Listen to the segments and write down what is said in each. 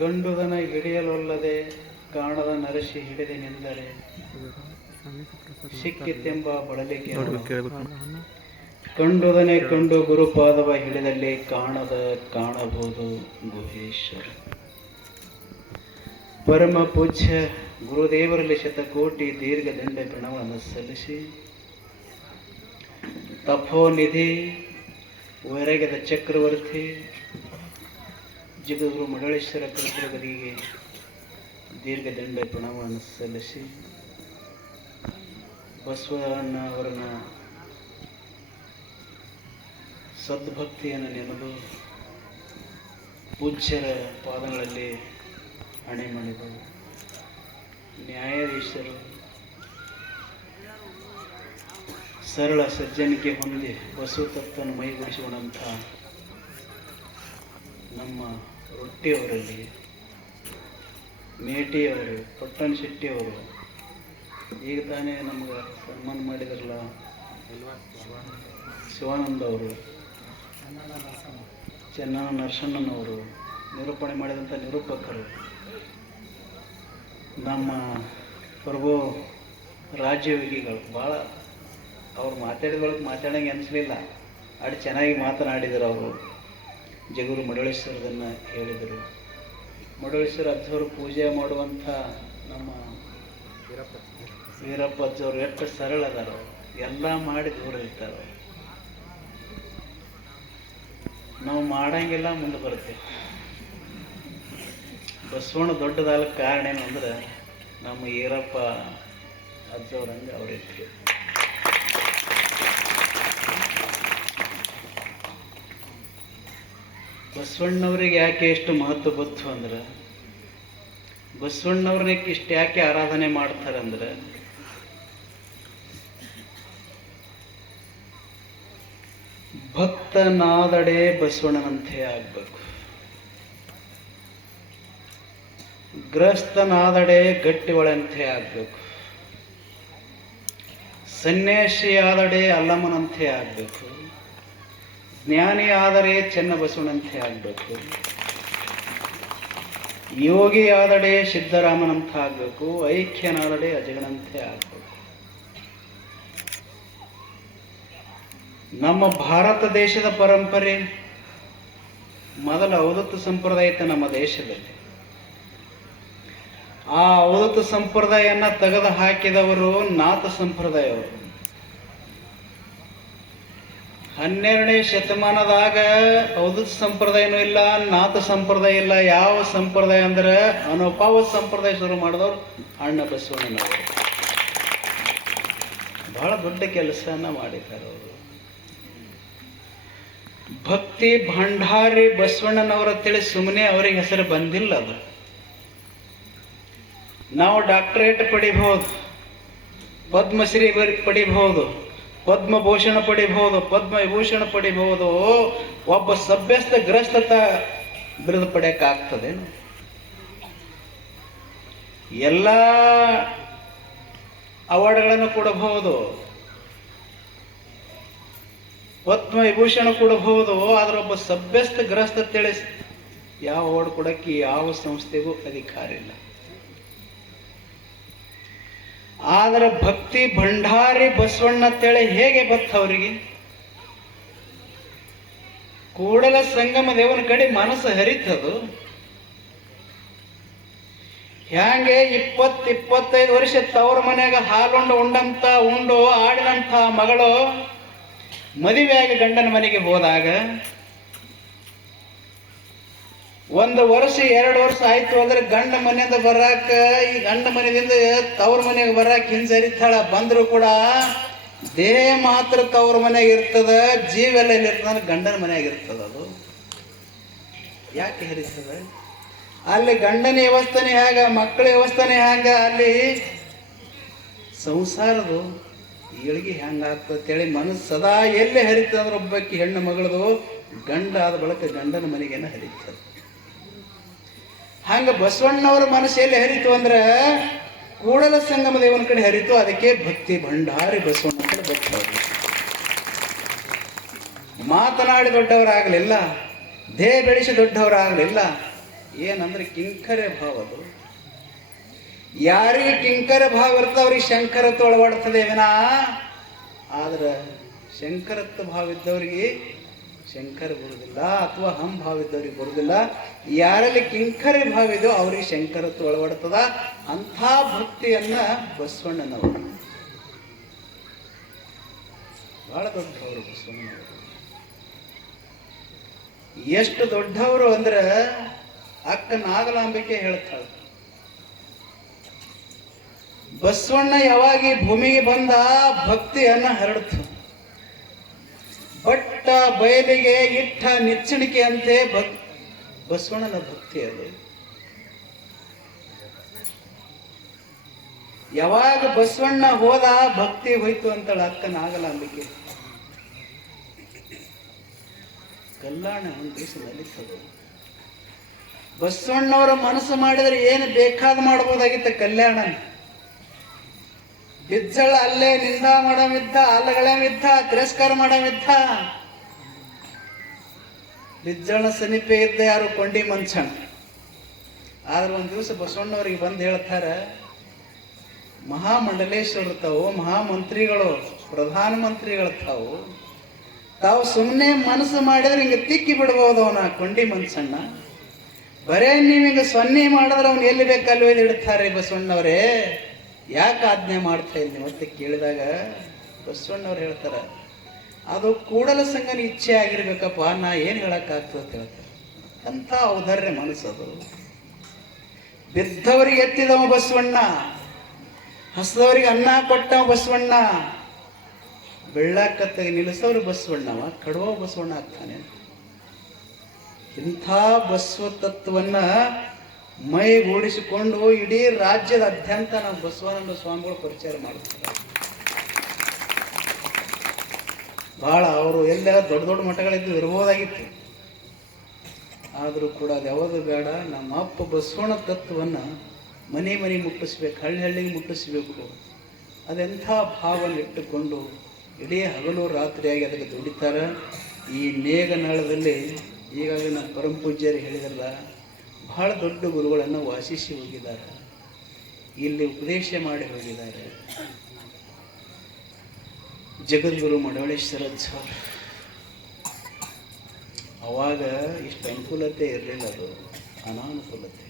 ಕಂಡುದನ ಹಿಡಿಯಲೊಲ್ಲದೆ ಕಾಣದ ನರಸಿ ಹಿಡಿದೆನೆಂದರೆ ಸಿಕ್ಕಿತೆಂಬ ಬಳಲಿಕೆ ಕಂಡುದನೆ ಕಂಡು ಗುರುಪಾದವ ಹಿಡಿದಲ್ಲಿ ಕಾಣಬಹುದು ಗುಹೇಶ್ವರ. ಪರಮ ಪೂಜ್ಯ ಗುರುದೇವರಲ್ಲಿ ಶತಕೋಟಿ ದೀರ್ಘದಂಡ ಪ್ರಣವವನ್ನು ಸಲ್ಲಿಸಿ ತಪೋನಿಧಿ ವೈರಾಗ್ಯದ ಚಕ್ರವರ್ತಿ ಜಗದ್ಗುರು ಮಂಡಳೇಶ್ವರ ಕಲ್ಪರಿಗೆ ದೀರ್ಘದಂಡ ಪ್ರಣವವನ್ನು ಸಲ್ಲಿಸಿ ಬಸವಣ್ಣ ಅವರನ್ನ ಸದ್ಭಕ್ತಿಯನ್ನು ನೆನೆದು ಪೂಜ್ಯರ ಪಾದಗಳಲ್ಲಿ ಹಣೆ ಮಾಡಿದರು. ನ್ಯಾಯಾಧೀಶರು ಸರಳ ಸಜ್ಜನಿಕೆ ಹೊಂದಿ ಬಸವ ತತ್ವವನ್ನು ಮೈಗೂಡಿಸಿಕೊಂಡಂಥ ನಮ್ಮ ರೊಟ್ಟಿಯವರಲ್ಲಿ ಮೇಟಿಯವರು, ಪಟ್ಟಣ ಶೆಟ್ಟಿಯವರು, ಈಗ ತಾನೇ ನಮ್ಗೆ ಸನ್ಮಾನ ಮಾಡಿದ್ರಲ್ಲ ಶಿವಾನಂದ ಅವರು, ಚೆನ್ನ ನರಸಣ್ಣನವರು, ನಿರೂಪಣೆ ಮಾಡಿದಂಥ ನಿರೂಪಕರು, ನಮ್ಮ ಪ್ರಭು ರಾಜ್ಯವಿಗಿಗಳು ಭಾಳ ಅವ್ರು ಮಾತಾಡಂಗೆ ಅನಿಸ್ಲಿಲ್ಲ. ಅಷ್ಟು ಚೆನ್ನಾಗಿ ಮಾತನಾಡಿದರು. ಅವರು ಜಗದ್ಗುರು ಮಂಡಳೇಶ್ವರದನ್ನು ಹೇಳಿದರು. ಮಂಡಳೇಶ್ವರ ಅಜ್ಜವರು ಪೂಜೆ ಮಾಡುವಂಥ ನಮ್ಮ ವೀರಪ್ಪ ಅಜ್ಜವರು ಎಷ್ಟು ಸರಳ ಅದಾರ, ಎಲ್ಲ ಮಾಡಿ ದೂರ ಇರ್ತಾರೆ. ನಾವು ಮಾಡಂಗೆಲ್ಲ ಮುಂದೆ ಬರ್ತೇವೆ. ಬಸವಣ್ಣ ದೊಡ್ಡದಾಗಕ್ಕೆ ಕಾರಣ ಏನು ಅಂದ್ರೆ ನಮ್ಮ ಈರಪ್ಪ ಅಜ್ಜವ್ರಂಗೆ ಅವ್ರಿದ್ರು. ಬಸವಣ್ಣವ್ರಿಗೆ ಯಾಕೆ ಎಷ್ಟು ಮಹತ್ವ ಗೊತ್ತು ಅಂದ್ರೆ, ಬಸವಣ್ಣವ್ರನ್ನ ಇಷ್ಟು ಯಾಕೆ ಆರಾಧನೆ ಮಾಡ್ತಾರಂದ್ರೆ, ಭಕ್ತನಾದಡೆ ಬಸವಣ್ಣನಂತೆ ಆಗ್ಬೇಕು, ಗೃಹಸ್ಥನಾದಡೆ ಗಟ್ಟಿ ಒಳಂತೆ ಆಗ್ಬೇಕು, ಸನ್ಯಾಸಿಯಾದಡೆ ಅಲ್ಲಮ್ಮನಂತೆ ಆಗ್ಬೇಕು, ಜ್ಞಾನಿ ಆದರೆ ಚೆನ್ನ ಬಸವನಂತೆ ಆಗಬೇಕು, ಯೋಗಿ ಆದಡೆ ಸಿದ್ದರಾಮನಂತ ಆಗಬೇಕು, ಐಕ್ಯನಾದಡೆ ಅಜಗನಂತೆ ಆಗಬೇಕು. ನಮ್ಮ ಭಾರತ ದೇಶದ ಪರಂಪರೆ ಮೊದಲ ಅವಧೂತ ಸಂಪ್ರದಾಯ ಇತ್ತು ನಮ್ಮ ದೇಶದಲ್ಲಿ. ಆ ಅವಧೂತ ಸಂಪ್ರದಾಯನ ತೆಗೆದು ಹಾಕಿದವರು ನಾಥ ಸಂಪ್ರದಾಯವರು. 12ನೇ ಶತಮಾನದಾಗ ಅವಧೂತ ಸಂಪ್ರದಾಯನೂ ಇಲ್ಲ, ನಾಥ ಸಂಪ್ರದಾಯ ಇಲ್ಲ. ಯಾವ ಸಂಪ್ರದಾಯ ಅಂದ್ರೆ ಅನುಪಾವ ಸಂಪ್ರದಾಯ ಶುರು ಮಾಡಿದವರು ಅಣ್ಣ ಬಸವಣ್ಣನವರು. ಬಹಳ ದೊಡ್ಡ ಕೆಲಸನ ಮಾಡಿದ್ದಾರೆ ಅವರು. ಭಕ್ತಿ ಭಂಡಾರಿ ಬಸವಣ್ಣನವರ ತಿಳಿ ಸುಮ್ಮನೆ ಅವರಿಗೆ ಹೆಸರು ಬಂದಿಲ್ಲ. ಅದು ನಾವು ಡಾಕ್ಟರೇಟ್ ಪಡಿಬಹುದು, ಪದ್ಮಶ್ರೀ ಪಡಿಬಹುದು, ಪದ್ಮಭೂಷಣ ಪಡಿಬಹುದು, ಪದ್ಮವಿಭೂಷಣ ಪಡಿಬಹುದು. ಒಬ್ಬ ಸಭ್ಯಸ್ಥ ಗೃಹಸ್ಥ ಬಿರುದು ಪಡೆಯಕ್ಕಾಗ್ತದೆ? ಎಲ್ಲ ಅವಾರ್ಡ್ಗಳನ್ನು ಕೊಡಬಹುದು, ಪದ್ಮವಿಭೂಷಣ ಕೊಡಬಹುದು. ಆದ್ರೆ ಒಬ್ಬ ಸಭ್ಯಸ್ಥ ಗೃಹಸ್ಥ ತಿಳಿ ಯಾವ ಅವಾರ್ಡ್ ಕೊಡಕ್ಕೆ ಯಾವ ಸಂಸ್ಥೆಗೂ ಅಧಿಕಾರ ಇಲ್ಲ. ಆದರೆ ಭಕ್ತಿ ಭಂಡಾರಿ ಬಸವಣ್ಣ ಅಂತೇಳಿ ಹೇಗೆ ಗೊತ್ತ ಅವರಿಗೆ? ಕೂಡಲ ಸಂಗಮ ದೇವನ ಕಡೆ ಮನಸ್ಸು ಹರಿತದು. ಹ್ಯಾಂಗೆ 20-25 ವರ್ಷ ತವ್ರ ಮನ್ಯಾಗ ಉಂಡು ಆಡಿದಂಥ ಮಗಳು ಮದುವೆಯಾಗಿ ಗಂಡನ ಮನೆಗೆ ಹೋದಾಗ 1 ವರ್ಷ 2 ವರ್ಷ ಆಯ್ತು ಅಂದ್ರೆ ಗಂಡ ಮನೆಯಿಂದ ಬರಾಕ, ಈ ಗಂಡ ಮನೆಯಿಂದ ತವ್ರ ಮನೆಗೆ ಬರಾಕ ಹಿಂಸರಿತಾಳ. ಬಂದ್ರು ಕೂಡ ದೇಹ ಮಾತ್ರ ತವ್ರ ಮನೆಯಾಗ ಇರ್ತದ, ಜೀವ ಎಲ್ಲ ಇರ್ತದ ಗಂಡನ ಮನೆಯಾಗ ಇರ್ತದ. ಅದು ಯಾಕೆ ಹರಿತದ? ಅಲ್ಲಿ ಗಂಡನ ವ್ಯವಸ್ಥಾನೆ ಹ್ಯಾಂಗ, ಮಕ್ಕಳ ವ್ಯವಸ್ಥಾನೆ ಹ್ಯಾಂಗ, ಅಲ್ಲಿ ಸಂಸಾರದು ಏಳಿಗೆ ಹೆಂಗಾಗ್ತೇಳಿ ಮನಸ್ಸು ಸದಾ ಎಲ್ಲಿ ಹರಿತಂದ್ರೆ ಒಬ್ಬಕ್ಕೆ ಹೆಣ್ಣು ಮಗಳದು ಗಂಡ ಆದ ಬಳಿಕ ಗಂಡನ ಮನೆಗೇನ ಹರಿತದ. ಹಂಗ ಬಸವಣ್ಣವರ ಮನಸ್ಸು ಎಲ್ಲಿ ಹರಿತು ಅಂದ್ರೆ ಕೂಡಲ ಸಂಗಮ ದೇವನ ಕಡೆ ಹರಿತು. ಅದಕ್ಕೆ ಭಕ್ತಿ ಭಂಡಾರಿ ಬಸವಣ್ಣ ಕಡೆ ಭಕ್ತವರು. ಮಾತನಾಡಿ ದೊಡ್ಡವರಾಗಲಿಲ್ಲ, ದೇಹ ಬೆಳೆಸಿ ದೊಡ್ಡವರಾಗಲಿಲ್ಲ, ಏನಂದ್ರೆ ಕಿಂಕರ ಭಾವ. ಅದು ಯಾರಿಗೆ ಕಿಂಕರ ಭಾವ ಇರ್ತದೆ ಅವ್ರಿಗೆ ಶಂಕರತ್ವ ಒಳಪಡ್ತದೆ ವಿನಾ, ಆದ್ರೆ ಶಂಕರತ್ವ ಭಾವ ಇದ್ದವ್ರಿಗೆ ಶಂಕರ ಬರುವುದಿಲ್ಲ, ಅಥವಾ ಹಂ ಭಾವ ಇದ್ದವ್ರಿಗೆ ಬರುವುದಿಲ್ಲ. ಯಾರಲ್ಲಿ ಕಿಂಕರ ಭಾವ ಇದೆಯೋ ಅವ್ರಿಗೆ ಶಂಕರತ್ವ ಒಳಪಡ್ತದ. ಅಂಥ ಭಕ್ತಿಯನ್ನ ಬಸವಣ್ಣನವರು ಬಹಳ ದೊಡ್ಡವರು. ಬಸವಣ್ಣನವರು ಎಷ್ಟು ದೊಡ್ಡವರು ಅಂದ್ರೆ ಅಕ್ಕ ನಾಗಲಾಂಬಿಕೆ ಹೇಳ್ತಾಳೆ, ಬಸವಣ್ಣ ಯಾವಾಗ ಈ ಭೂಮಿಗೆ ಬಂದ ಭಕ್ತಿಯನ್ನ ಹರಡ್ತು. ಬಟ್ಟ ಬಯಲಿಗೆ ಇಟ್ಟ ನಿಚ್ಚಣಿಕೆ ಅಂತೆ ಬಸವಣ್ಣನ ಭಕ್ತಿ. ಅದು ಯಾವಾಗ ಬಸವಣ್ಣ ಹೋದ ಭಕ್ತಿ ಹೋಯ್ತು ಅಂತಳ ಅಕ್ಕ ನಾಗಲಾಂಬಿಕೆ. ಕಲ್ಯಾಣ ಒಂದು ದಿವಸ ನಡೀತದೆ. ಬಸವಣ್ಣವರ ಮನಸ್ಸು ಮಾಡಿದ್ರೆ ಏನು ಬೇಕಾದ ಮಾಡಬಹುದಾಗಿತ್ತ ಕಲ್ಯಾಣ. ಬಿಜ್ಜಳ ಅಲ್ಲೇ ನಿಂದ ಮಾಡಮಿದ್ದ, ಅಲ್ಲಗಳಮಿದ್ದ, ತಿರಸ್ಕಾರ ಮಾಡಮಿದ್ದ. ಬಿಜ್ಜಳ ಸಮೀಪ ಇದ್ದ ಯಾರು ಕೊಂಡಿ ಮಂಚಣ್ಣ. ಆದ್ರೆ ಒಂದ್ ದಿವಸ ಬಸವಣ್ಣವ್ರಿಗೆ ಬಂದು ಹೇಳ್ತಾರ, ಮಹಾಮಂಡಲೇಶ್ವರ ತಾವು ಮಹಾಮಂತ್ರಿಗಳು, ಪ್ರಧಾನ ಮಂತ್ರಿಗಳು ತಾವು ಸುಮ್ಮನೆ ಮನಸ್ಸು ಮಾಡಿದ್ರೆ ಹಿಂಗೆ ತಿಕ್ಕಿ ಬಿಡ್ಬೋದು ಅವನ ಕೊಂಡಿ ಮನ್ಸಣ್ಣ. ಬರೇ ನೀವೀಗ ಸೊನ್ನೆ ಮಾಡಿದ್ರೆ ಅವ್ನು ಎಲ್ಲಿ ಬೇಕು ಅಲ್ಲಿ ಒಯ್ದು ಇಡ್ತಾರೆ ಬಸವಣ್ಣವ್ರೇ, ಯಾಕೆ ಆಜ್ಞೆ ಮಾಡ್ತಾ ಇದ್ದೀನಿ ಮತ್ತೆ ಕೇಳಿದಾಗ ಬಸವಣ್ಣವ್ರು ಹೇಳ್ತಾರ, ಅದು ಕೂಡಲ ಸಂಗನ ಇಚ್ಛೆ ಆಗಿರ್ಬೇಕಪ್ಪ, ನಾ ಏನು ಹೇಳಕ್ಕಾಗ್ತದೆ ಅಂತ ಹೇಳ್ತಾರೆ. ಅಂತ ಔದಾರ್ಯ ಮನಸ್ಸದು. ಬಿದ್ದವರಿಗೆ ಎತ್ತಿದವ ಬಸವಣ್ಣ, ಹಸದವರಿಗೆ ಅನ್ನ ಕೊಟ್ಟವ ಬಸವಣ್ಣ, ಬೆಳ್ಳಾಕತ್ತಾಗಿ ನಿಲ್ಲಿಸೋರು ಬಸವಣ್ಣವ, ಕಡುವ ಬಸವಣ್ಣ ಆಗ್ತಾನೆ. ಇಂಥ ಬಸವ ತತ್ವವನ್ನ ಮೈಗೂಡಿಸಿಕೊಂಡು ಇಡೀ ರಾಜ್ಯದಾದ್ಯಂತ ನಾವು ಬಸವಾನಂದ ಸ್ವಾಮಿಗಳು ಪರಿಚಯ ಮಾಡ್ತಾರೆ. ಬಹಳ ಅವರು ಎಲ್ಲ ದೊಡ್ಡ ದೊಡ್ಡ ಮಠಗಳಿದ್ದು ಇರ್ಬೋದಾಗಿತ್ತು, ಆದರೂ ಕೂಡ ಅದು ಯಾವುದು ಬೇಡ. ನಮ್ಮ ಅಪ್ಪ ಬಸವಣ್ಣ ತತ್ವವನ್ನು ಮನೆ ಮುಟ್ಟಿಸ್ಬೇಕು, ಹಳ್ಳಿಗೆ ಮುಟ್ಟಿಸ್ಬೇಕು. ಅದೆಂಥ ಭಾವನೆ ಇಟ್ಟುಕೊಂಡು ಇಡೀ ಹಗಲು ರಾತ್ರಿಯಾಗಿ ಅದಕ್ಕೆ ದುಡಿತಾರೆ. ಈ ನೇಗನಾಳದಲ್ಲಿ ಈಗಾಗಲೇ ನಮ್ಮ ಪರಮ ಪೂಜ್ಯರು ಹೇಳಿದಲ್ಲ, ಬಹಳ ದೊಡ್ಡ ಗುರುಗಳನ್ನು ವಾಸಿಸಿ ಹೋಗಿದ್ದಾರೆ, ಇಲ್ಲಿ ಉಪದೇಶ ಮಾಡಿ ಹೋಗಿದ್ದಾರೆ. ಜಗದ್ಗುರು ಮಡವಳೇಶ್ವರ ಸರ್ ಅವಾಗ ಇಷ್ಟು ಅನುಕೂಲತೆ ಇರಲಿಲ್ಲ, ಅದು ಅನಾನುಕೂಲತೆ.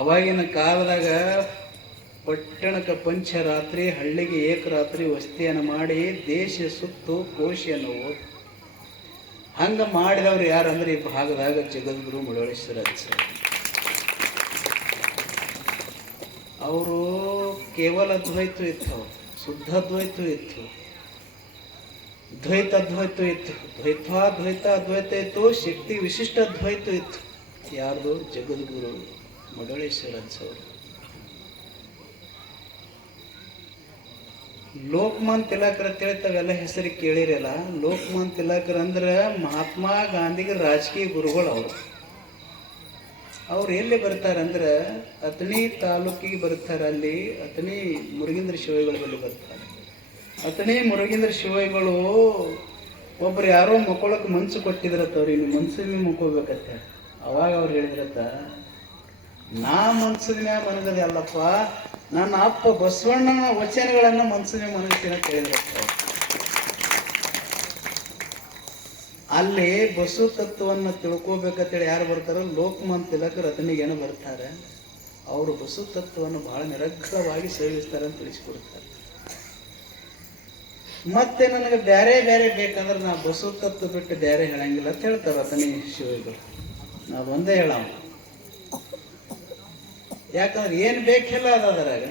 ಅವಾಗಿನ ಕಾಲದಾಗ ಪಟ್ಟಣಕ್ಕೆ ಪಂಚರಾತ್ರಿ, ಹಳ್ಳಿಗೆ ಏಕರಾತ್ರಿ ವಸ್ತಿಯನ್ನು ಮಾಡಿ ದೇಶ ಸುತ್ತು ಕೋಶಿಯನ್ನು ಓದಿ. ಹಂಗ ಮಾಡಿದವ್ರು ಯಾರಂದ್ರೆ ಈ ಭಾಗದಾಗ ಜಗದ್ಗುರು ಮಡವಳೇಶ್ವರ ಸರ್. ಅವರು ಕೇವಲ ದ್ವೈತ ಇತ್ತು, ಅವರು ಶುದ್ಧ ದ್ವೈತ ಇತ್ತು, ದ್ವೈತ ಅದ್ವೈತ ಇತ್ತು, ದ್ವೈತ ಅದ್ವೈತ ಇತ್ತು, ಶಕ್ತಿ ವಿಶಿಷ್ಟ ದ್ವೈತ ಇತ್ತು. ಯಾರ್ದು? ಜಗದ್ಗುರು ಮಡವಳೇಶ್ವರ ಸರ್. ಲೋಕಮಾನ್ ತಿಲಕರ್ ಅಂತೇಳಿ ತಾವೆಲ್ಲ ಹೆಸರು ಕೇಳಿರಲ್ಲ. ಲೋಕಮಾನ್ ತಿಲಕರ್ ಅಂದ್ರೆ ಮಹಾತ್ಮ ಗಾಂಧಿಗೆ ರಾಜಕೀಯ ಗುರುಗಳು. ಅವ್ರು ಎಲ್ಲಿ ಬರ್ತಾರಂದ್ರೆ ಅಥಣಿ ತಾಲೂಕಿಗೆ ಬರ್ತಾರೆ. ಅಲ್ಲಿ ಅಥಣಿ ಮುರುಗೇಂದ್ರ ಶಿವೈಗಳ ಬಳಿ ಬರ್ತಾರೆ. ಅಥಣಿ ಮುರುಗೇಂದ್ರ ಶಿವೈಗಳು ಒಬ್ರು ಯಾರೋ ಮಕ್ಕೊಳಕ್ಕೆ ಮನ್ಸು ಕೊಟ್ಟಿದ್ರತ್ತ, ಅವ್ರು ಇನ್ನು ಮನ್ಸಿನ ಮುಕ್ಕೋಬೇಕತ್ತ. ಅವಾಗ ಅವ್ರು ಹೇಳಿದ್ರತ್ತ, ನಾ ಮನ್ಸಿನ ಮ್ಯಾಗ ಮನಗದೆ ಅಲ್ಲಪ್ಪ, ನನ್ನ ಅಪ್ಪ ಬಸವಣ್ಣನ ವಚನಗಳನ್ನ ಮನ್ಸಿನ ಮನಸ್ಸಿನ ಅಂತ ಹೇಳಿದ್ರತ್ತ. ಅಲ್ಲಿ ಬಸವ ತತ್ವವನ್ನು ತಿಳ್ಕೋಬೇಕಂತೇಳಿ ಯಾರು ಬರ್ತಾರೋ ಲೋಕಮಾನ್ ತಿಲಕರ್ ಅಥಣಿಗೇನು ಬರ್ತಾರೆ. ಅವರು ಬಸವ ತತ್ವವನ್ನು ಬಹಳ ನಿರಗ್ರವಾಗಿ ಸೇವಿಸ್ತಾರೆ ಅಂತ ತಿಳಿಸ್ಕೊಡ್ತಾರೆ. ಮತ್ತೆ ನನಗೆ ಬೇರೆ ಬೇರೆ ಬೇಕಂದ್ರೆ ನಾ ಬಸವ ತತ್ವ ಬಿಟ್ಟು ಬೇರೆ ಹೇಳಂಗಿಲ್ಲ ಅಂತ ಹೇಳ್ತಾರೆ ಅಥಣಿ ಶಿವಗಳು. ನಾವು ಒಂದೇ ಹೇಳ, ಯಾಕಂದ್ರೆ ಏನು ಬೇಕಿಲ್ಲ ಅದರಾಗ,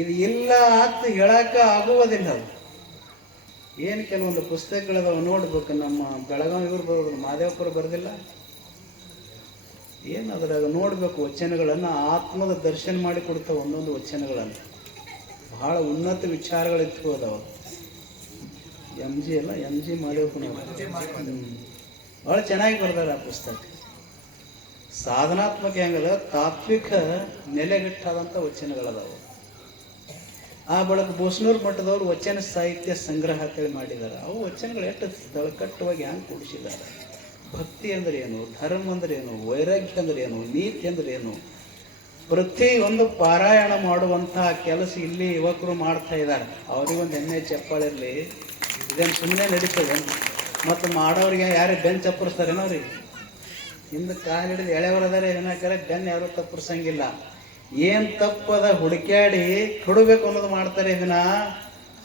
ಇದು ಇಲ್ಲ ಅಂತ ಹೇಳಕ ಆಗುವುದಿಲ್ಲ. ಅದು ಏನು ಕೆಲವೊಂದು ಪುಸ್ತಕಗಳದಾವ ನೋಡ್ಬೇಕು. ನಮ್ಮ ಬೆಳಗಾವಿ ಇವ್ರು ಬರೋದು, ಮಾದೇವಪುರ ಬರೆದಿಲ್ಲ ಏನು, ಅದ್ರಾಗ ನೋಡ್ಬೇಕು ವಚನಗಳನ್ನು. ಆತ್ಮದ ದರ್ಶನ ಮಾಡಿ ಕೊಡ್ತಾವ ಒಂದೊಂದು ವಚನಗಳನ್ನು. ಬಹಳ ಉನ್ನತ ವಿಚಾರಗಳಿತ್ತು ಅದಾವ. ಎಂ ಜಿ ಮಾದೇವಪುರ ಬಹಳ ಚೆನ್ನಾಗಿ ಬರ್ದಾರ ಆ ಪುಸ್ತಕ. ಸಾಧನಾತ್ಮಕ ಹೆಂಗದ, ತಾತ್ವಿಕ ನೆಲೆಗಟ್ಟಾದಂಥ ವಚನಗಳದಾವ. ಆ ಬಳಕ ಬೋಸ್ನೂರು ಮಠದವ್ರು ವಚನ ಸಾಹಿತ್ಯ ಸಂಗ್ರಹ ಅಂತೇಳಿ ಮಾಡಿದ್ದಾರೆ. ಅವು ವಚನಗಳು ಎಷ್ಟು ತಳಕಟ್ಟವಾಗಿ ಹ್ಯಾಂಗೆ ಕೂಡಿಸಿದ್ದಾರೆ. ಭಕ್ತಿ ಅಂದ್ರೆ ಏನು, ಧರ್ಮ ಅಂದ್ರೆ ಏನು, ವೈರಾಗ್ಯ ಅಂದ್ರೆ ಏನು, ನೀತಿ ಅಂದ್ರೆ ಏನು, ಪ್ರತಿಯೊಂದು ಪಾರಾಯಣ ಮಾಡುವಂತಹ ಕೆಲಸ ಇಲ್ಲಿ ಯುವಕರು ಮಾಡ್ತಾ ಇದ್ದಾರೆ. ಅವರಿಗೊಂದು ಎಣ್ಣೆ ಚಪ್ಪಾಳಿರಲಿ, ಇದೇನು ಸುಮ್ಮನೆ ನಡೀತದೆ. ಮತ್ತು ಮಾಡೋರಿಗೆ ಯಾರೇ ಬೆನ್ ಚಪ್ಪರಿಸ್ತಾರೇನೋ ಅವ್ರಿಗೆ ಹಿಂದೆ ಕಾಲು ಹಿಡಿದು ಎಳೆವರದಾರೆ ಏನಾಕರೆ ಬೆನ್ ಯಾರು ತಪ್ಪರ್ಸಂಗಿಲ್ಲ. ಏನ್ ತಪ್ಪದ ಹುಡುಕ್ಯಾಡಿ ಕೊಡಬೇಕು ಅನ್ನೋದು ಮಾಡ್ತಾರೆ ಇದನ್ನ.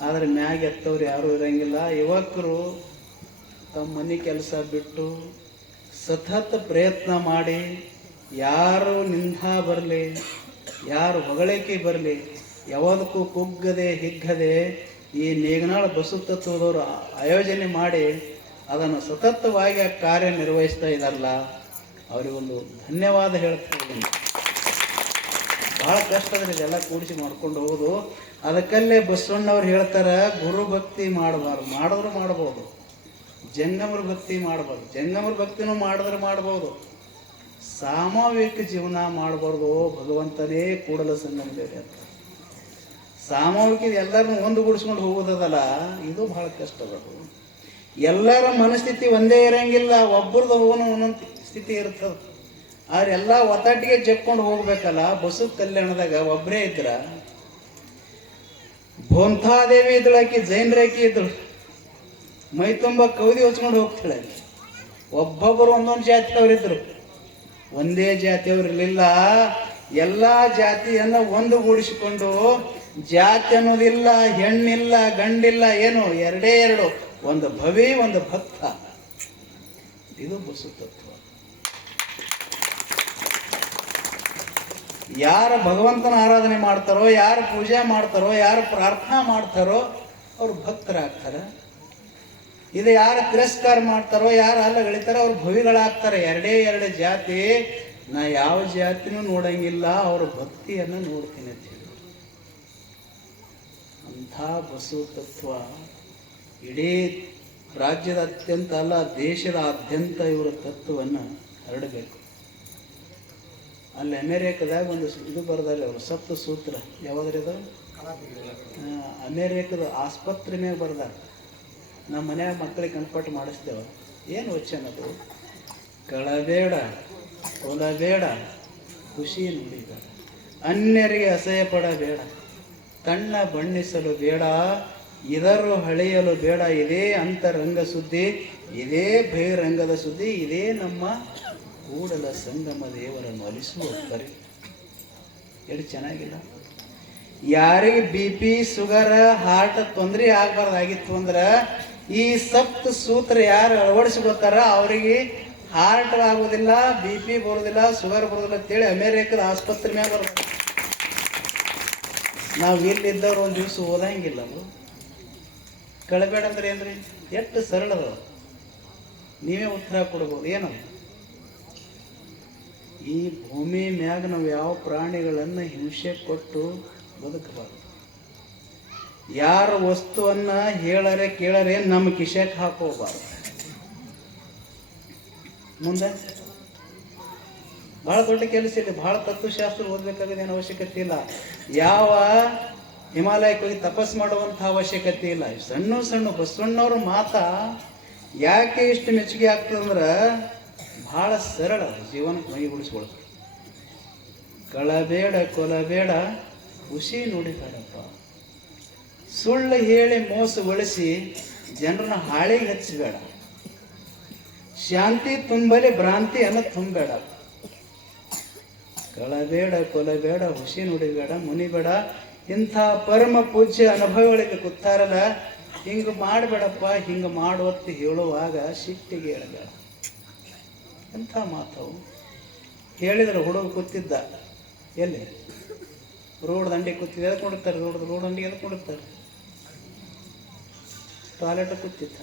ಆದ್ರೆ ಮ್ಯಾಗ ಎತ್ತವ್ರು ಯಾರು ಇರಂಗಿಲ್ಲ. ಯುವಕರು ತಮ್ಮ ಮನೆ ಕೆಲಸ ಬಿಟ್ಟು ಸತತ ಪ್ರಯತ್ನ ಮಾಡಿ, ಯಾರು ನಿಂದ ಬರಲಿ, ಯಾರು ಹೊಗಳಿಕೆ ಬರಲಿ, ಯಾವದಕ್ಕೂ ಕುಗ್ಗದೆ ಹಿಗ್ಗದೆ ಈ ನೇಗನಾಳ ಬಸವ ತತ್ವದವರು ಆಯೋಜನೆ ಮಾಡಿ ಅದನ್ನು ಸತತವಾಗಿ ಕಾರ್ಯನಿರ್ವಹಿಸ್ತಾ ಇದ್ದಾರಲ್ಲ, ಅವರಿಗೊಂದು ಧನ್ಯವಾದ ಹೇಳ್ತಾ ಇದ್ದೀನಿ. ಬಹಳ ಕಷ್ಟ ಅಂದ್ರೆ ಇದೆಲ್ಲ ಕೂಡಿಸಿ ಮಾಡ್ಕೊಂಡು ಹೋಗೋದು. ಅದಕ್ಕಲ್ಲೇ ಬಸವಣ್ಣವ್ರು ಹೇಳ್ತಾರ, ಗುರು ಭಕ್ತಿ ಮಾಡಬಾರ್ದು, ಮಾಡಿದ್ರು ಮಾಡ್ಬೋದು. ಜಂಗಮರ ಭಕ್ತಿ ಮಾಡಬಾರ್ದು, ಜಂಗಮರ ಭಕ್ತಿನೂ ಮಾಡಿದ್ರೆ ಮಾಡ್ಬೋದು. ಸಾಮೂಹಿಕ ಜೀವನ ಮಾಡಬಾರ್ದು. ಭಗವಂತನೇ ಕೂಡಲ ಸಂಗಮ ದೇವಿ ಅಂತ. ಸಾಮೂಹಿಕ ಎಲ್ಲರನ್ನು ಒಂದುಗೂಡಿಸ್ಕೊಂಡು ಹೋಗೋದಲ್ಲ, ಇದು ಬಹಳ ಕಷ್ಟ ಅದು. ಎಲ್ಲರ ಮನಸ್ಥಿತಿ ಒಂದೇ ಇರಂಗಿಲ್ಲ, ಒಬ್ಬರದು ಒಂದೊಂದು ಸ್ಥಿತಿ ಇರ್ತದೆ. ಆದ್ರೆ ಎಲ್ಲ ಒತ್ತಾಟಿಗೆ ಜಕ್ಕೊಂಡು ಹೋಗ್ಬೇಕಲ್ಲ. ಬಸವ ಕಲ್ಯಾಣದಾಗ ಒಬ್ಬರೇ ಇದ್ರ, ಭೋಂತಾದೇವಿ ಇದ್ದಳಾಕಿ ಜೈನರಾಕಿ ಇದ್ದಳು, ಮೈ ತುಂಬ ಕೌದಿ ಹೊಚ್ಕೊಂಡು ಹೋಗ್ತಾಳೆ. ಒಬ್ಬೊಬ್ಬರು ಒಂದೊಂದು ಜಾತಿಯವ್ರಿದ್ರು, ಒಂದೇ ಜಾತಿಯವ್ರು ಇರಲಿಲ್ಲ. ಎಲ್ಲಾ ಜಾತಿಯನ್ನ ಒಂದುಗೂಡಿಸಿಕೊಂಡು, ಜಾತಿ ಅನ್ನೋದಿಲ್ಲ, ಹೆಣ್ಣಿಲ್ಲ, ಗಂಡಿಲ್ಲ, ಏನು ಎರಡೇ ಎರಡು, ಒಂದು ಭವಿ, ಒಂದು ಭಕ್ತ. ಇದು ಬಸವ ತತ್ವ. ಯಾರು ಭಗವಂತನ ಆರಾಧನೆ ಮಾಡ್ತಾರೋ, ಯಾರು ಪೂಜೆ ಮಾಡ್ತಾರೋ, ಯಾರು ಪ್ರಾರ್ಥನಾ ಮಾಡ್ತಾರೋ ಅವ್ರು ಭಕ್ತರಾಗ್ತಾರೆ. ಇದು ಯಾರು ತಿರಸ್ಕಾರ ಮಾಡ್ತಾರೋ, ಯಾರು ಅಲ್ಲಗಳಿತಾರೋ ಅವ್ರು ಭವಿಗಳಾಗ್ತಾರೆ. ಎರಡೇ ಎರಡು ಜಾತಿ. ನಾ ಯಾವ ಜಾತಿನೂ ನೋಡಂಗಿಲ್ಲ, ಅವ್ರ ಭಕ್ತಿಯನ್ನು ನೋಡ್ತೀನಿ ಅಂತ ಹೇಳಿ. ಅಂಥ ಬಸವ ತತ್ವ ಇಡೀ ರಾಜ್ಯದ ಅತ್ಯಂತ ಅಲ್ಲ, ದೇಶದಾದ್ಯಂತ ಇವರ ತತ್ವವನ್ನು ಹರಡಬೇಕು. ಅಲ್ಲಿ ಅಮೇರಿಕದಾಗ ಒಂದು ಇದು ಬರ್ದಾರೆ ಅವರು, ಸಪ್ತ ಸೂತ್ರ. ಯಾವ್ದ್ರದು? ಅಮೇರಿಕದ ಆಸ್ಪತ್ರೆ ಮ್ಯಾಗ ಬರ್ದಾರ. ನಮ್ಮ ಮನ್ಯಾಗ ಮಕ್ಕಳಿಗೆ ಕನ್ಪಟ್ಟು ಮಾಡಿಸ್ತೇವ. ಏನು ವಚನದು? ಕಳಬೇಡ, ಕೊಲಬೇಡ, ಖುಷಿ ನುಡಿಬೇಡ, ಅನ್ಯರಿಗೆ ಅಸಹ್ಯ ಪಡಬೇಡ, ಕಣ್ಣ ಬಣ್ಣಿಸಲು ಬೇಡ, ಇದರು ಹಳೆಯಲು ಬೇಡ. ಇದೇ ಅಂತರಂಗ ಸುದ್ದಿ, ಇದೇ ಬಹಿರಂಗದ ಸುದ್ದಿ, ಇದೇ ನಮ್ಮ ಕೂಡಲ ಸಂಗಮ ದೇವರನ್ನು ಒಲಿಸುವ ಕರೆ. ಎಷ್ಟು ಚೆನ್ನಾಗಿಲ್ಲ? ಯಾರಿಗೆ BP, ಶುಗರ್, ಹಾರ್ಟ್ ತೊಂದರೆ ಆಗ್ಬಾರ್ದಾಗಿತ್ತು ಅಂದ್ರೆ ಈ ಸಪ್ತ ಸೂತ್ರ ಯಾರು ಅಳವಡಿಸಿಕೊಳ್ತಾರ ಅವರಿಗೆ ಹಾರ್ಟ್ ಆಗೋದಿಲ್ಲ, BP ಬರೋದಿಲ್ಲ, ಶುಗರ್ ಬರೋದಿಲ್ಲ ಅಂತೇಳಿ ಅಮೇರಿಕದ ಆಸ್ಪತ್ರೆ ಮ್ಯಾಗ ಬರೋದು. ನಾವು ಇಲ್ಲಿದ್ದವ್ರು ಒಂದು ದಿವಸ ಓದಂಗಿಲ್ಲ. ಅದು ಕಳಬೇಡ ಅಂದ್ರೆ ಏನ್ರಿ? ಎಷ್ಟು ಸರಳದ, ನೀವೇ ಉತ್ತರ ಕೊಡ್ಬೋದು. ಏನದು? ಈ ಭೂಮಿ ಮ್ಯಾಗ ನಾವು ಯಾವ ಪ್ರಾಣಿಗಳನ್ನು ಹಿಂಸೆ ಕೊಟ್ಟು ಬದುಕಬಾರ್ದು. ಯಾರ ವಸ್ತುವನ್ನ ಹೇಳರೆ ಕೇಳರೆ ನಮ್ಮ ಕಿಶೆಕ್ ಹಾಕೋಬಾರ್ದು. ಮುಂದೆ ಬಹಳ ದೊಡ್ಡ ಕೆಲಸ ಇಲ್ಲ, ಬಹಳ ತತ್ವಶಾಸ್ತ್ರ ಓದ್ಬೇಕಾಗಿದೆ, ಏನು ಅವಶ್ಯಕತೆ ಇಲ್ಲ. ಯಾವ ಹಿಮಾಲಯಕ್ಕೆ ಹೋಗಿ ತಪಸ್ ಮಾಡುವಂತಹ ಅವಶ್ಯಕತೆ ಇಲ್ಲ. ಸಣ್ಣ ಸಣ್ಣ ಬಸವಣ್ಣವ್ರ ಮಾತಾ ಯಾಕೆ ಇಷ್ಟು ಮೆಚ್ಚುಗೆ ಆಗ್ತದಂದ್ರೆ ಬಹಳ ಸರಳ, ಜೀವನಕ್ಕೆ ಮೈಗೂಡಿಸ್ಕೊಳ್ತಾರೆ. ಕಳಬೇಡ, ಕೊಲಬೇಡ, ಖುಷಿ ನುಡಿಬೇಡಪ್ಪ. ಸುಳ್ಳು ಹೇಳಿ ಮೋಸಗೊಳಿಸಿ ಜನರನ್ನ ಹಾಳಿಗೆ ಹಚ್ಚಬೇಡ. ಶಾಂತಿ ತುಂಬಲಿ, ಭ್ರಾಂತಿಯನ್ನು ತುಂಬಬೇಡ. ಕಳಬೇಡ, ಕೊಲಬೇಡ, ಹುಸಿ ನುಡಿಬೇಡ, ಮುನಿಬೇಡ. ಇಂಥ ಪರಮ ಪೂಜ್ಯ ಅನುಭವಗಳಿಗೆ ಕೂತಾರಲ್ಲ, ಹಿಂಗೆ ಮಾಡಬೇಡಪ್ಪ, ಹಿಂಗೆ ಮಾಡುವತ್ತು ಹೇಳುವಾಗ ಸಿಟ್ಟಿಗೆ ಹೇಳಬೇಡ. ಎಂಥ ಮಾತವು ಹೇಳಿದ್ರೆ ಹುಡುಗ ಕೂತಿದ್ದ ಎಲ್ಲಿ? ರೋಡ್ ದಂಡಿ ಕೂತಿದ್ದ. ಎದಕ್ಕೆ ನೋಡುತ್ತಾರೆ? ರೋಡ್ ದಂಡಿಗೆ ಎದಕ್ಕೆ ನೋಡುತ್ತಾರೆ? ಟಾಯ್ಲೆಟ್ ಕೂತಿದ್ದ.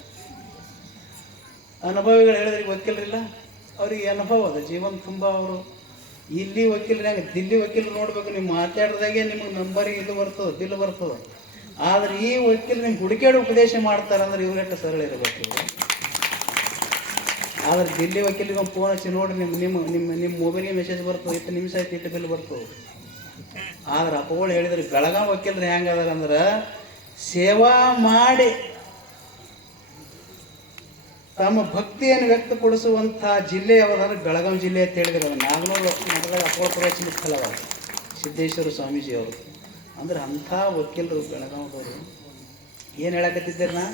ಅನುಭವಿಗಳು ಹೇಳಿದ್ರೆ ವಕೀಲರಿಲ್ಲ, ಅವ್ರಿಗೆ ಅನುಭವ ಅದ ಜೀವನ ತುಂಬ. ಅವರು ಇಲ್ಲಿ ವಕೀಲರಾಗ ದಿಲ್ಲಿ ವಕೀಲರು ನೋಡ್ಬೇಕು, ನೀವು ಮಾತಾಡಿದಾಗೆ ನಿಮಗೆ ನಂಬರಿಗೆ ಇದು ಬರ್ತದೆ, ಬಿಲ್ ಬರ್ತದೆ. ಆದ್ರೆ ಈ ವಕೀಲರು ನಿಮ್ಗೆ ಹುಡುಕಾಡಿ ಉಪದೇಶ ಮಾಡ್ತಾರಂದ್ರೆ ಇವ್ರೆಷ್ಟು ಸರಳ ಇರಬೇಕು. ಆದ್ರೆ ದಿಲ್ಲಿ ವಕೀಲಿಗೆ ಒಂದು ಫೋನ್ ಹಚ್ಚಿ ನೋಡ್ರಿ, ನಿಮ್ಮ ಮೊಬೈಲ್ಗೆ ಮೆಸೇಜ್ ಬರ್ತದೆ, ಇಷ್ಟು ನಿಮಿಷ ಆಯ್ತು, ಇಟ್ಟು ಬಿಲ್ ಬರ್ತದೆ. ಆದ್ರೆ ಅಪ್ಪಗಳು ಹೇಳಿದ್ರೆ ಬೆಳಗಾವಿ ವಕೀಲರು ಹೆಂಗದಾರ ಅಂದ್ರೆ ಸೇವಾ ಮಾಡಿ ತಮ್ಮ ಭಕ್ತಿಯನ್ನು ವ್ಯಕ್ತಪಡಿಸುವಂಥ ಜಿಲ್ಲೆ ಯಾವುದಾದ್ರೆ ಬೆಳಗಾವಿ ಜಿಲ್ಲೆ ಅಂತ ಹೇಳಿದ್ರೆ ಅದು ನಾಗನೂರು ಮಠದಾಗ ಅಪೋಪುರಾಚಿನ ಸ್ಥಳವಾದ ಸಿದ್ದೇಶ್ವರ ಸ್ವಾಮೀಜಿಯವರು. ಅಂದ್ರೆ ಅಂಥ ವಕೀಲರು ಬೆಳಗಾವಿದವರು. ಏನು ಹೇಳಕತ್ತಿದ್ದೀರ ನಾ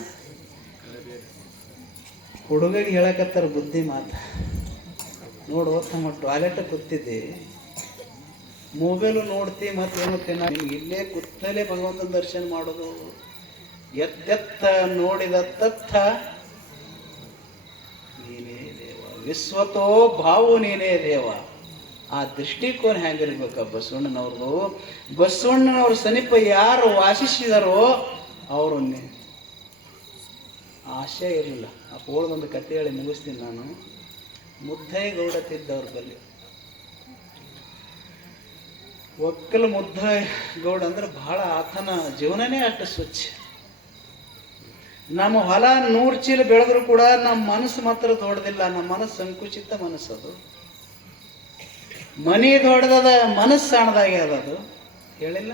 ಹುಡುಗಿಗೆ ಹೇಳಕತ್ತಾರ ಬುದ್ಧಿ ಮಾತು. ನೋಡು ತಮ್ಮ ಟಾಯ್ಲೆಟ್ ಕೂತಿದ್ದೆ, ಮೊಬೈಲು ನೋಡ್ತಿ ಮತ್ತೇನು ತಿನ್ನ, ಇಲ್ಲೇ ಕೂತಲೇ ಭಗವಂತನ ದರ್ಶನ ಮಾಡೋದು. ಎತ್ತೆತ್ತ ನೋಡಿದ ತತ್ತ ನೀನೇ ದೇವ, ವಿಶ್ವತೋ ಭಾವು ನೀನೇ ದೇವ. ಆ ದೃಷ್ಟಿಕೋನ ಹೆಂಗಿರ್ಬೇಕ ಬಸವಣ್ಣನವ್ರದು. ಬಸವಣ್ಣನವ್ರ ಸಮೀಪ ಯಾರು ವಾಸಿಸಿದಾರೋ ಅವರು ಆಶೆ ಇರಲಿಲ್ಲ. ಆ ಪೋಳದೊಂದು ಕತೆ ಹೇಳಿ ಮುಗಿಸ್ತೀನಿ ನಾನು. ಮುದ್ದಯ್ಯಗೌಡ ತಿದ್ದವ್ರ ಬಲ್ಲಿ ಒಕ್ಕಲು ಮುದ್ದಯ್ಯಗೌಡ ಅಂದ್ರೆ ಬಹಳ ಆತನ ಜೀವನನೇ ಅಷ್ಟು ಸ್ವಚ್ಛ. ನಮ್ಮ ಹೊಲ 100 ಚೀಲ ಬೆಳೆದ್ರು ಕೂಡ ನಮ್ಮ ಮನಸ್ಸು ಮಾತ್ರ ದೊಡ್ಡದಿಲ್ಲ. ನಮ್ಮ ಮನಸ್ಸು ಸಂಕುಚಿತ ಮನಸ್ಸದು. ಮನಿ ದೊಡ್ಡದ, ಮನಸ್ಸು ಸಣ್ಣದಾಗ್ಯದ. ಅದು ಹೇಳಿಲ್ಲ.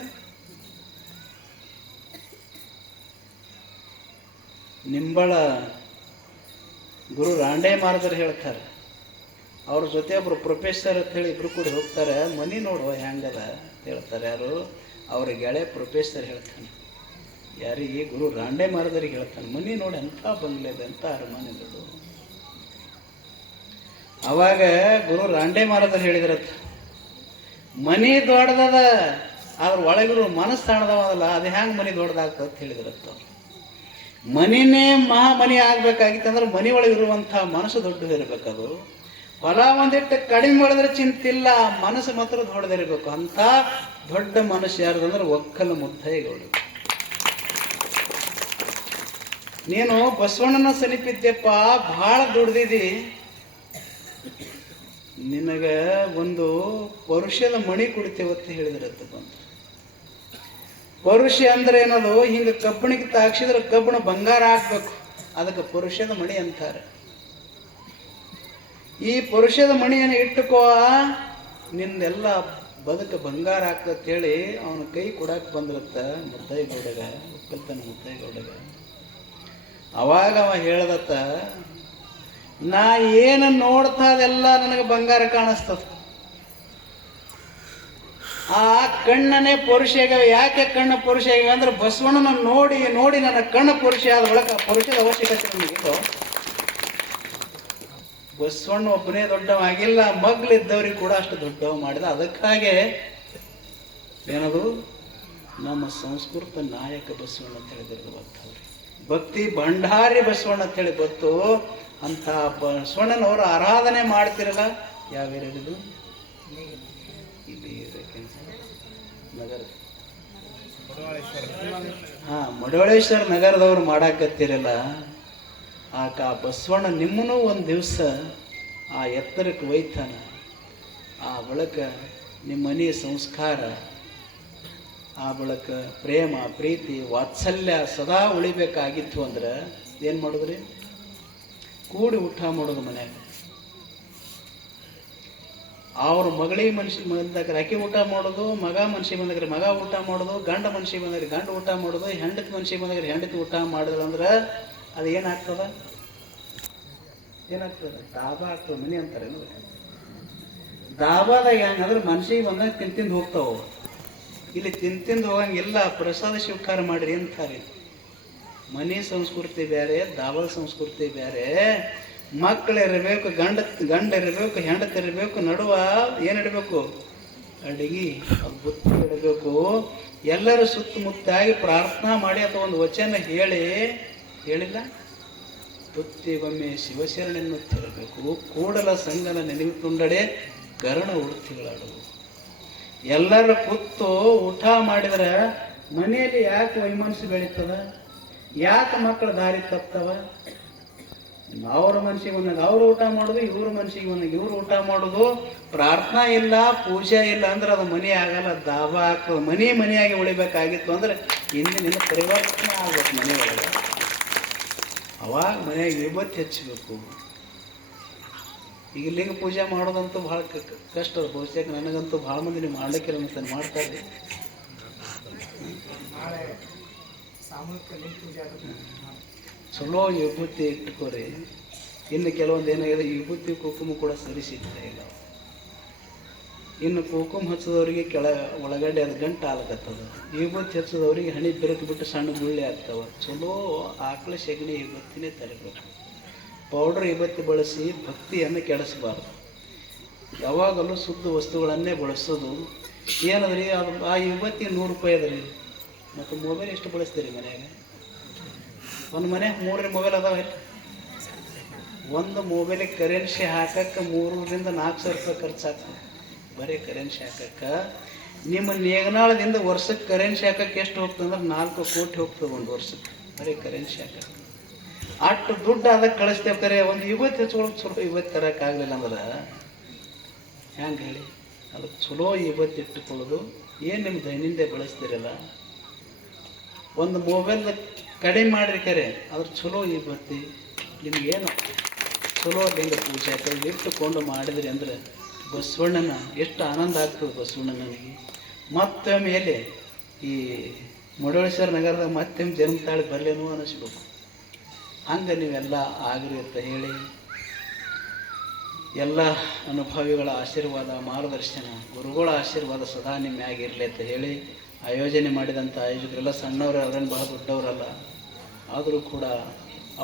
ನಿಂಬಳ ಗುರು ರಾಂಡೆ ಮಾರದರು ಹೇಳ್ತಾರೆ, ಅವ್ರ ಜೊತೆ ಒಬ್ರು ಪ್ರೊಫೆಸರ್ ಅಂತ ಹೇಳಿ ಇಬ್ರು ಕೂಡ ಹೋಗ್ತಾರೆ. ಮನಿ ನೋಡುವ ಹೆಂಗದ ಅಂತ ಹೇಳ್ತಾರೆ. ಯಾರು ಅವ್ರ ಗೆಳೆ ಪ್ರೊಫೆಸರ್ ಹೇಳ್ತಾನೆ. ಯಾರಿಗೆ? ಗುರು ರಾಂಡೆ ಮಾರದರಿಗೆ ಹೇಳ್ತಾನೆ. ಮನಿ ನೋಡಿ ಎಂಥ ಬಂಗ್ಲೆ ಇದೆ, ಎಂಥ ಅರಮನೆಗಳು. ಅವಾಗ ಗುರು ರಾಂಡೆ ಮಾರದರು ಹೇಳಿದ್ರತ್ತ, ಮನಿ ದೊಡ್ಡದ ಅದ್ರ ಒಳಗಿರೋ ಮನಸ್ಸು ಸಣ್ಣದವಲ್ಲ, ಅದು ಹೆಂಗೆ ಮನಿ ದೊಡ್ಡದಾಗ್ತದೆ ಅಂತ ಹೇಳಿದ್ರತ್ತ. ಮನಿನೇ ಮಹಾಮನಿ ಆಗ್ಬೇಕಾಗಿತ್ತಂದ್ರೆ ಮನಿ ಒಳಗಿರುವಂಥ ಮನಸ್ಸು ದೊಡ್ಡದಿರ್ಬೇಕದು. ಹೊಲ ಒಂದಿಟ್ಟು ಕಡಿಮೆ ಮಾಡಿದ್ರೆ ಚಿಂತಿಲ್ಲ, ಮನಸ್ಸು ಮಾತ್ರ ದೊಡ್ಡದಿರ್ಬೇಕು. ಅಂತ ದೊಡ್ಡ ಮನಸ್ಸು ಯಾರ್ದಂದ್ರೆ ಒಕ್ಕಲ ಮುದ್ದಯ್ಯಗೌಡ. ನೀನು ಬಸವಣ್ಣನ ಸನಿಪಿದ್ದೆಪ್ಪ, ಬಹಳ ದುಡ್ದಿದಿ, ನಿನಗ ಒಂದು ಪರುಷದ ಮಣಿ ಕೊಡ್ತೇವತ್ತು ಹೇಳಿದ್ರತ್ತ ಬಂದು. ಪರುಷ ಅಂದ್ರೆ ಏನದು? ಹಿಂಗ ಕಬ್ಬಣಿಗೆ ತಾಕ್ಸಿದ್ರೆ ಕಬ್ಬಣ ಬಂಗಾರ ಹಾಕ್ಬೇಕು, ಅದಕ್ಕೆ ಪರುಷದ ಮಣಿ ಅಂತಾರೆ. ಈ ಪರುಷದ ಮಣಿಯನ್ನು ಇಟ್ಟುಕೋ, ನಿಂದೆಲ್ಲ ಬದುಕ ಬಂಗಾರ ಆಗ್ತೇಳಿ ಅವನ ಕೈ ಕೊಡಾಕ್ ಬಂದಿರತ್ತ ಮುದ್ದಯ್ಯಗೌಡಗ, ಒಕ್ಕಲ್ತನ ಮುದ್ದಯ್ಯಗೌಡಗ. ಅವಾಗ ಅವ ಹೇಳ್ದತ್ತ, ನಾ ಏನು ನೋಡ್ತಾ ಅದೆಲ್ಲ ನನಗೆ ಬಂಗಾರ ಕಾಣಿಸ್ತದ. ಆ ಕಣ್ಣನೇ ಪುರುಷಗ. ಯಾಕೆ ಕಣ್ಣು ಪುರುಷ ಅಂದ್ರೆ ಬಸವಣ್ಣನ ನೋಡಿ ನೋಡಿ ನನ್ನ ಕಣ್ಣು ಪುರುಷ ಆದ ಒಳಕ ಪುರುಷದ ಅವಶ್ಯಕತೆ ನಮಗಿತ್ತು. ಬಸವಣ್ಣ ಒಬ್ಬನೇ ದೊಡ್ಡವಾಗಿಲ್ಲ, ಮಗ್ಲಿದ್ದವ್ರಿಗೆ ಕೂಡ ಅಷ್ಟು ದೊಡ್ಡವ ಮಾಡಿದ. ಅದಕ್ಕಾಗೆ ಏನದು ನಮ್ಮ ಸಂಸ್ಕೃತ ನಾಯಕ ಬಸವಣ್ಣ ಅಂತ ಹೇಳಿದ್ರು ಗೊತ್ತವ್ರಿ. ಭಕ್ತಿ ಭಂಡಾರಿ ಬಸವಣ್ಣ ಅಂತ ಹೇಳಿ ಗೊತ್ತು. ಅಂತ ಬಸವಣ್ಣನವರು ಆರಾಧನೆ ಮಾಡ್ತಿರಲ್ಲ. ಯಾವ ಏರಿಯಾದು? ಇಲ್ಲಿ ನಗರ, ಮಡವಳೇಶ್ವರ ನಗರದವ್ರು ಮಾಡಾಕತ್ತಿರಲ್ಲ. ಆಕ ಬಸವಣ್ಣ ನಿಮ್ಮನೂ ಒಂದು ದಿವಸ ಆ ಎತ್ತರಕ್ಕೆ ಒಯ್ತಾನ. ಆ ಬಳಕ ನಿಮ್ಮ ಮನೆಯ ಸಂಸ್ಕಾರ, ಆ ಬಳಕ ಪ್ರೇಮ ಪ್ರೀತಿ ವಾತ್ಸಲ್ಯ ಸದಾ ಉಳಿಬೇಕಾಗಿತ್ತು ಅಂದ್ರೆ ಏನು ಮಾಡಿದ್ರಿ? ಕೂಡಿ ಊಟ ಮಾಡೋದು ಮನ್ಯಾಗ. ಅವ್ರ ಮಗಳಿಗೆ ಮನುಷ್ಯ ಬಂದಾಗ ಆಕೆ ಊಟ ಮಾಡೋದು, ಮಗ ಮನುಷ್ಯ ಬಂದಾಗ ಮಗ ಊಟ ಮಾಡೋದು, ಗಂಡ ಮನುಷ್ಯ ಬಂದಾಗ ಗಂಡ ಊಟ ಮಾಡೋದು, ಹೆಂಡತಿ ಮನುಷ್ಯ ಬಂದಾಗ ಹೆಂಡತಿ ಊಟ ಮಾಡಿದ್ರಂದ್ರೆ ಅದು ಏನಾಗ್ತದ? ಏನಾಗ್ತದೆ? ದಾಬಾ ಆಗ್ತದೆ. ಮನೆ ಅಂತಾರೆ. ದಾಬಾದಾಗ ಹೆಂಗಂದ್ರೆ ಮನುಷ್ಯಗೆ ಬಂದಾಗ ತಿಂದು ಹೋಗ್ತಾವ. ಇಲ್ಲಿ ತಿಂದು ಹೋಗಂಗಿಲ್ಲ. ಪ್ರಸಾದ ಸ್ವೀಕಾರ ಮಾಡಿರಿ ಅಂತಾರೆ. ಮನೆ ಸಂಸ್ಕೃತಿ ಬೇರೆ, ದಾಬಾದ ಸಂಸ್ಕೃತಿ ಬೇರೆ. ಮಕ್ಕಳಿರಬೇಕು, ಗಂಡ ಇರಬೇಕು, ಹೆಂಡತಿ ಇರಬೇಕು, ನಡುವ ಏನಿಡಬೇಕು? ಅಡಿಗೆ, ಬುತ್ತಿ ಇಡಬೇಕು. ಎಲ್ಲರೂ ಸುತ್ತಮುತ್ತಾಗಿ ಪ್ರಾರ್ಥನಾ ಮಾಡಿ ಅಥವಾ ಒಂದು ವಚನ ಹೇಳಿಲ್ಲ. ಬುತ್ತಿಗೊಮ್ಮೆ ಶಿವಶರಣೆನ್ನುತ್ತಿರಬೇಕು. ಕೂಡಲ ಸಂಗನ ನೆನಪಿಟ್ಟುಂಡಡೆ ಗರಣ ಉಡುತ್ತಿಗಳಾಡುವು. ಎಲ್ಲರ ಕೂತು ಊಟ ಮಾಡಿದ್ರೆ ಮನೆಯಲ್ಲಿ ಯಾಕೆ ವೈಮನಸ್ಸು ಬೆಳೀತದ? ಯಾಕೆ ಮಕ್ಕಳ ದಾರಿ ತಪ್ತವ? ಅವ್ರ ಮನಸ್ಸಿಗೆ ಬಂದಾಗ ಅವ್ರು ಊಟ ಮಾಡೋದು, ಇವ್ರ ಮನಸ್ಸಿಗೆ ಬಂದಾಗ ಇವ್ರು ಊಟ ಮಾಡೋದು. ಪ್ರಾರ್ಥನಾ ಇಲ್ಲ, ಪೂಜೆ ಇಲ್ಲ ಅಂದ್ರೆ ಅದು ಮನೆ ಆಗಲ್ಲ, ದಾಬಾ ಆಗ್ತದೆ. ಮನೆಯಾಗಿ ಉಳಿಬೇಕಾಗಿತ್ತು ಅಂದ್ರೆ ಹಿಂದಿನ ಪರಿವರ್ತನೆ ಆಗ್ಬೇಕು ಮನೆ ಒಳಗೆ. ಅವಾಗ ಮನೆಯಾಗ ವಿಭೂತಿ ಹಚ್ಚಬೇಕು. ಈಗ ಲಿಂಗ ಪೂಜೆ ಮಾಡೋದಂತೂ ಭಾಳ ಕಷ್ಟ. ಬಹುಶಃ ನನಗಂತೂ ಭಾಳ ಮಂದಿ ನೀವು ಮಾಡ್ಲಿಕ್ಕಿಲ್ಲ ಅಂತ ಮಾಡ್ತಾರೆ. ಚಲೋ ವಿಭೂತಿ ಇಟ್ಕೋರಿ. ಇನ್ನು ಕೆಲವೊಂದು ಏನಾಗಿದೆ ವಿಭೂತಿ ಕುಂಕುಮ ಕೂಡ ಸರಿ ಸಿಗ್ತಾ ಇಲ್ಲ. ಇನ್ನು ಕುಂಕುಮ ಹಚ್ಚದವ್ರಿಗೆ ಒಳಗಡೆ ಅದು ಗಂಟು ಆಗ್ಲತ್ತದ. ವಿಭೂತಿ ಹಚ್ಚದವ್ರಿಗೆ ಹಣಿ ಬೆರೆತು ಬಿಟ್ಟು ಸಣ್ಣ ಗುಳ್ಳೆ ಆಗ್ತಾವ. ಚಲೋ ಆಕಳ ಸೆಗಣಿ ವಿಭೂತಿನೇ ತರಬೇಕು. ಪೌಡ್ರ್ ವಿಭೂತಿ ಬಳಸಿ ಭಕ್ತಿಯನ್ನು ಕೆಡಿಸಬಾರ್ದು. ಯಾವಾಗಲೂ ಶುದ್ಧ ವಸ್ತುಗಳನ್ನೇ ಬಳಸೋದು. ಏನದ್ರಿ ಅದು ಆ ವಿಭೂತಿ 100 ರೂಪಾಯಿ ಅದ್ರಿ. ಮತ್ತು ಮೊಬೈಲ್ ಎಷ್ಟು ಬಳಸ್ತೀರಿ ಮನ್ಯಾಗ? ಒಂದು ಮನ್ಯಾಗ 3 ಮೊಬೈಲ್ ಅದಾವೆ. ಒಂದು ಮೊಬೈಲಿಗೆ ಕರೆನ್ಸಿ ಹಾಕಕ್ಕೆ 3,000 - 4,000 ರೂಪಾಯಿ ಖರ್ಚಾಗ್ತದೆ. ಬರೀ ಕರೆನ್ಸಿ ಹಾಕಕ್ಕೆ ನಿಮ್ಮ ನೇಗನಾಳದಿಂದ ವರ್ಷಕ್ಕೆ ಕರೆನ್ಸಿ ಹಾಕಕ್ಕೆ ಎಷ್ಟು ಹೋಗ್ತದೆ ಅಂದ್ರೆ 4 ಕೋಟಿ ಹೋಗ್ತದೆ ಒಂದು ವರ್ಷಕ್ಕೆ. ಬರೀ ಕರೆನ್ಸಿ ಹಾಕಕ್ಕೆ ಅಷ್ಟು ದುಡ್ಡು ಅದಕ್ಕೆ ಕಳಿಸ್ತೇವೆ. ಕರೆ ಒಂದು ವಿಭೂತಿ ಹಚ್ಕೊಳಕ್ಕೆ ಚಲೋ ವಿಭೂತಿ ತರೋಕ್ಕಾಗಲಿಲ್ಲ ಅಂದ್ರೆ ಹೆಂಗೆ ಹೇಳಿ? ಅದಕ್ಕೆ ಚಲೋ ವಿಭೂತಿ ಇಟ್ಟುಕೊಳ್ಳೋದು. ಏನು ನಿಮ್ಮ ದೈನಂದಿನ ಬಳಸ್ತೀರಲ್ಲ, ಒಂದು ಮೊಬೈಲ್ದ ಕಡಿಮೆ ಮಾಡಿರಿ ಕರೆ ಅದ್ರ ಚಲೋ ವಿಭೂತಿ ನಿಮಗೇನು ಚಲೋ ಲಿಂಗ ಪೂಜೆ ಕೈಲಿ ಇಟ್ಟುಕೊಂಡು ಮಾಡಿದ್ರಿ ಅಂದ್ರೆ ಬಸವಣ್ಣನ ಎಷ್ಟು ಆನಂದ ಆಗ್ತದೆ. ಬಸವಣ್ಣನಿಗೆ ಮತ್ತೊಮ್ಮೆ ಎಲ್ಲಿ ಈ ಮುರುಡೇಶ್ವರ ನಗರದ ಮತ್ತೊಮ್ಮೆ ಜನ್ಮ ತಾಳಿ ಬರಲೇನೋ ಅನ್ನಿಸ್ಬೇಕು. ಹಂಗೆ ನೀವೆಲ್ಲ ಆಗ್ರಿ ಅಂತ ಹೇಳಿ ಎಲ್ಲ ಅನುಭವಿಗಳ ಆಶೀರ್ವಾದ, ಮಾರ್ಗದರ್ಶನ, ಗುರುಗಳ ಆಶೀರ್ವಾದ ಸದಾ ನಿಮ್ಮ ಮ್ಯಾಗಿರಲಿ ಅಂತ ಹೇಳಿ ಆಯೋಜನೆ ಮಾಡಿದಂಥ ಆಯೋಜಕರೆಲ್ಲ ಸಣ್ಣವರು ಅವ್ರೇನು ಬಹಳ ದೊಡ್ಡವರಲ್ಲ. ಆದರೂ ಕೂಡ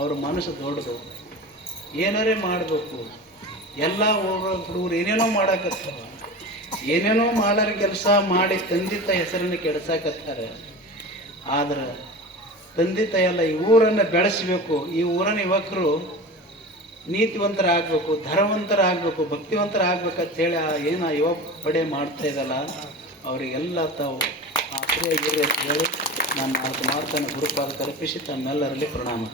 ಅವ್ರ ಮನಸ್ಸು ದೊಡ್ಡದು. ಏನಾರೇ ಮಾಡಬೇಕು. ಎಲ್ಲ ಹುಡುಗರು ಏನೇನೋ ಮಾಡಾಕತ್ತಾರ. ಏನೇನೋ ಮಾಡಾರ ಕೆಲಸ ಮಾಡಿ ತಂದೆ ತಾಯಿ ಹೆಸರನ್ನು ಕೆಡಿಸಾಕತ್ತಾರೆ. ಆದ್ರೆ ತಂದೆ ತಾಯಿ ಎಲ್ಲ ಈ ಊರನ್ನು ಬೆಳೆಸಬೇಕು. ಈ ಊರನ್ನ ಯುವಕರು ನೀತಿವಂತರಾಗಬೇಕು, ಧರ್ಮವಂತರಾಗಬೇಕು, ಭಕ್ತಿವಂತರಾಗಬೇಕಂತ ಹೇಳಿ ಏನು ಯುವ ಪಡೆ ಮಾಡ್ತಾ ಇದ್ದಲ್ಲ ಅವರಿಗೆಲ್ಲ ತಾವು ಆಶ್ರಯ ಅಂತ ಹೇಳಿ ನಾನು 4 ಮಾತನ್ನು ಗುರುಪಾದ ಕಲ್ಪಿಸಿ ತಮ್ಮೆಲ್ಲರಲ್ಲಿ ಪ್ರಣಾಮ.